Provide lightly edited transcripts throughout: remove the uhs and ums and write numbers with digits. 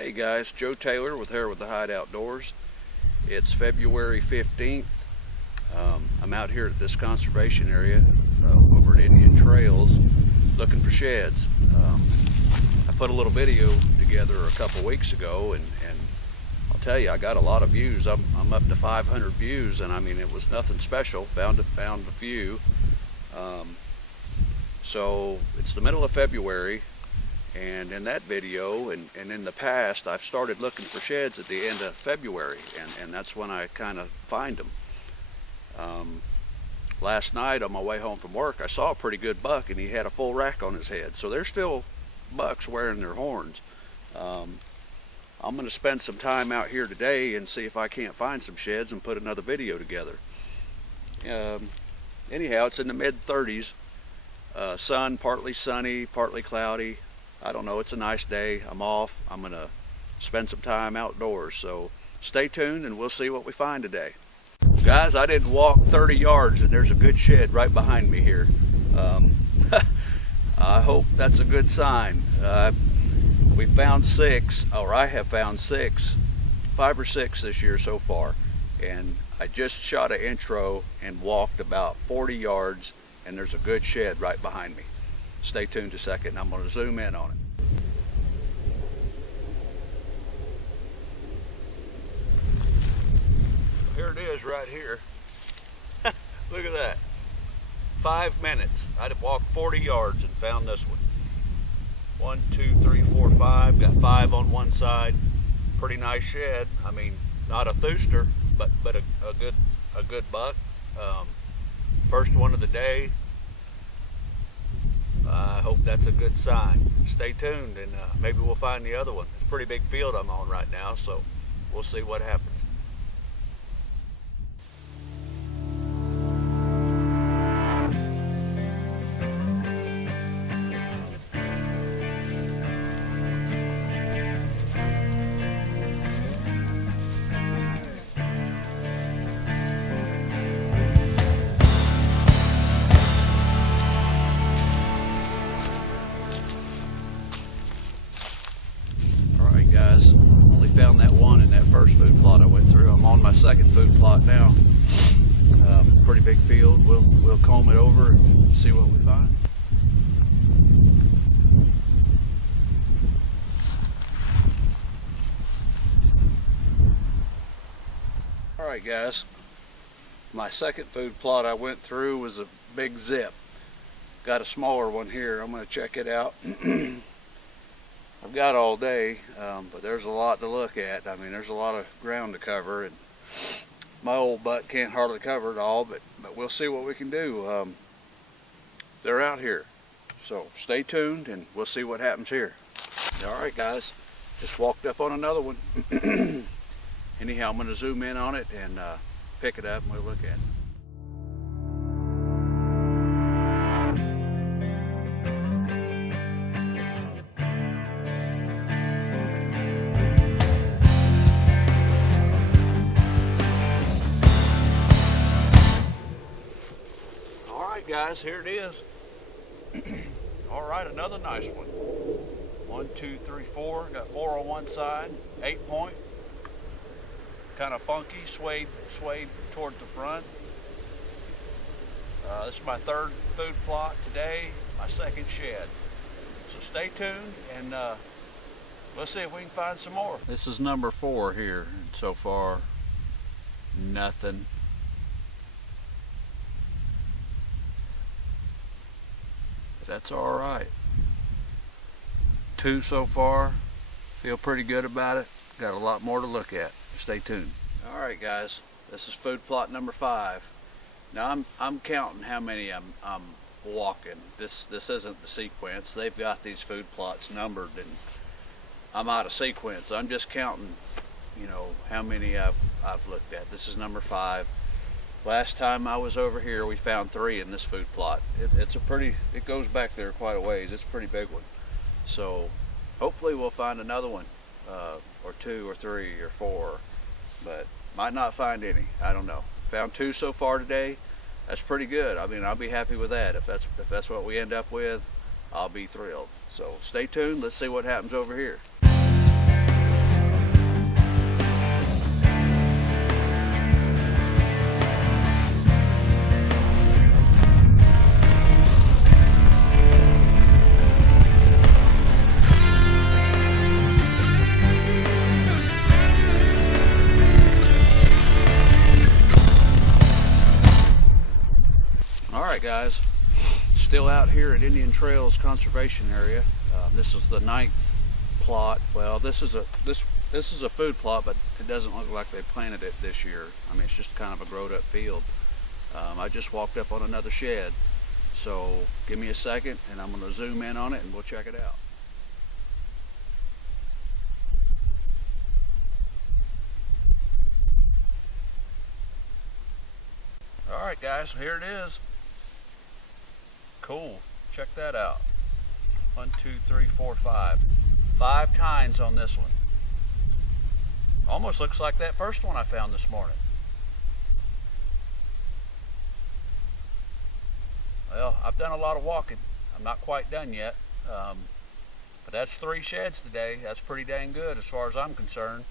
Hey guys, Joe Taylor with Hair with the Hide Outdoors. It's February 15th. I'm out here at this conservation area over at Indian Trails looking for sheds. I put a little video together a couple weeks ago and I'll tell you, I got a lot of views. I'm up to 500 views, and I mean, it was nothing special. Found a few. So it's the middle of February. And in that video and in the past, I've started looking for sheds at the end of February, and that's when I kind of find them. Last night on my way home from work, I saw a pretty good buck, and he had a full rack on his head. So there's still bucks wearing their horns. I'm going to spend some time out here today and see if I can't find some sheds and put another video together. Anyhow, it's in the mid-30s. Sun, partly sunny, partly cloudy. I don't know, it's a nice day. I'm off. I'm going to spend some time outdoors. So stay tuned and we'll see what we find today. Guys, I didn't walk 30 yards and there's a good shed right behind me here. I hope that's a good sign. We found six, or I have found six, 5 or 6 this year so far. And I just shot an intro and walked about 40 yards and there's a good shed right behind me. Stay tuned a second, I'm going to zoom in on it. Here it is right here. Look at that. 5 minutes. I'd have walked 40 yards and found this one. 1, 2, 3, 4, 5. Got 5 on one side. Pretty nice shed. I mean, not a thooster, but a good buck. First one of the day. I hope that's a good sign. Stay tuned and maybe we'll find the other one. It's a pretty big field I'm on right now, so we'll see what happens. Guys, only found that one in that first food plot I went through. I'm on my second food plot now. Pretty big field. We'll comb it over and see what we find. All right, guys. My second food plot I went through was a big zip. Got a smaller one here. I'm going to check it out. I've got all day, but there's a lot to look at. I mean, there's a lot of ground to cover, and my old butt can't hardly cover it all, but we'll see what we can do. They're out here, so stay tuned and we'll see what happens here. All right, guys, just walked up on another one. Anyhow, I'm going to zoom in on it and pick it up and we'll look at it. Guys, here it is. All right, another nice one. 1, 2, 3, 4. Got 4 on one side. 8 point. Kind of funky, swayed toward the front. This is my third food plot today. My second shed. So stay tuned and let's see if we can find some more. This is number 4 here. So far, nothing. That's all right. 2 so far. Feel pretty good about it. Got a lot more to look at. Stay tuned. All right, guys. This is food plot number 5. Now I'm counting how many I'm walking. This isn't the sequence. They've got these food plots numbered, and I'm out of sequence. I'm just counting, you know, how many I've looked at. This is number 5. Last time I was over here, we found 3 in this food plot. It goes back there quite a ways. It's a pretty big one. So hopefully we'll find another one, or 2 or 3 or 4, but might not find any. I don't know. Found 2 so far today. That's pretty good. I mean, I'll be happy with that. If that's what we end up with, I'll be thrilled. So stay tuned. Let's see what happens over here. guys, still out here at Indian Trails Conservation Area. This is the 9th plot. Well, this is a food plot, but it doesn't look like they planted it this year. I mean, it's just kind of a growed up field. I just walked up on another shed, so give me a second and I'm going to zoom in on it and we'll check it out. All right, guys, here it is. Cool. Check that out. 1, 2, 3, 4, 5. 5 tines on this one. Almost looks like that first one I found this morning. Well, I've done a lot of walking. I'm not quite done yet. But that's 3 sheds today. That's pretty dang good as far as I'm concerned.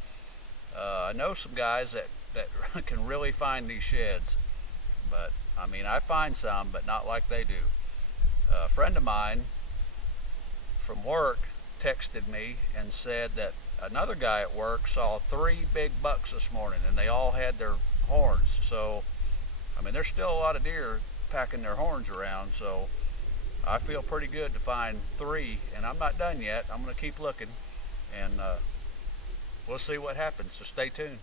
I know some guys that can really find these sheds. But, I mean, I find some, but not like they do. A friend of mine from work texted me and said that another guy at work saw 3 big bucks this morning, and they all had their horns. So, I mean, there's still a lot of deer packing their horns around, so I feel pretty good to find 3, and I'm not done yet. I'm going to keep looking, and we'll see what happens, so stay tuned.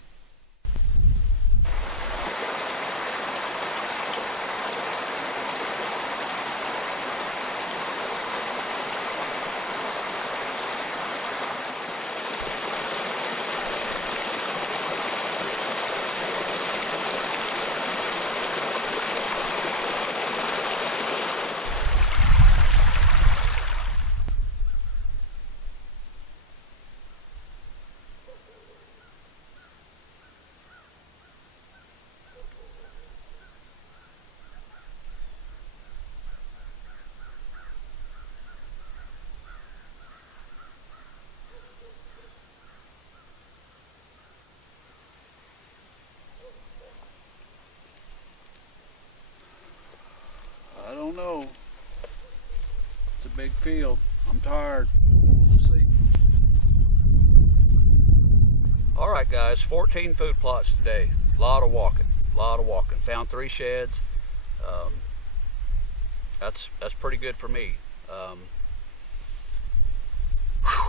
No, it's a big field. I'm tired. We'll see. All right, guys, 14 food plots today. A lot of walking. Found 3 sheds. That's pretty good for me.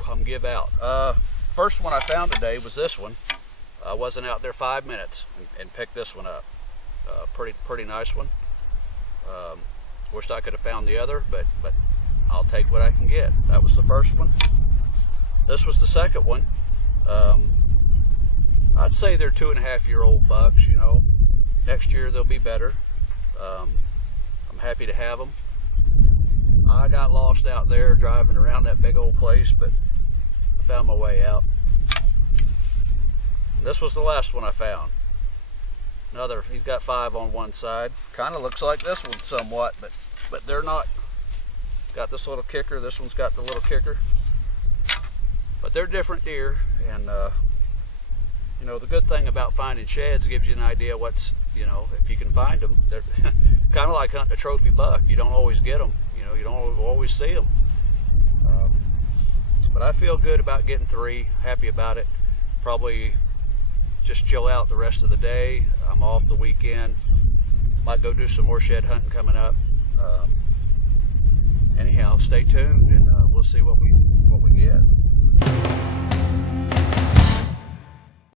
I'm give out. First one I found today was this one. I wasn't out there 5 minutes and picked this one up. Pretty nice one. Wish I could have found the other, but I'll take what I can get. That was the first one. This was the second one. I'd say they're 2.5-year-old bucks, you know. Next year they'll be better. I'm happy to have them. I got lost out there driving around that big old place, but I found my way out. And this was the last one I found. Another, he's got 5 on one side. Kind of looks like this one somewhat, but they're not. Got this little kicker. This one's got the little kicker. But they're different deer, and you know, the good thing about finding sheds, it gives you an idea what's, you know, if you can find them. They're kind of like hunting a trophy buck. You don't always get them. You know, you don't always see them. But I feel good about getting 3. Happy about it. Probably just chill out the rest of the day. I'm off the weekend. Might go do some more shed hunting coming up. Anyhow, stay tuned and we'll see what we get.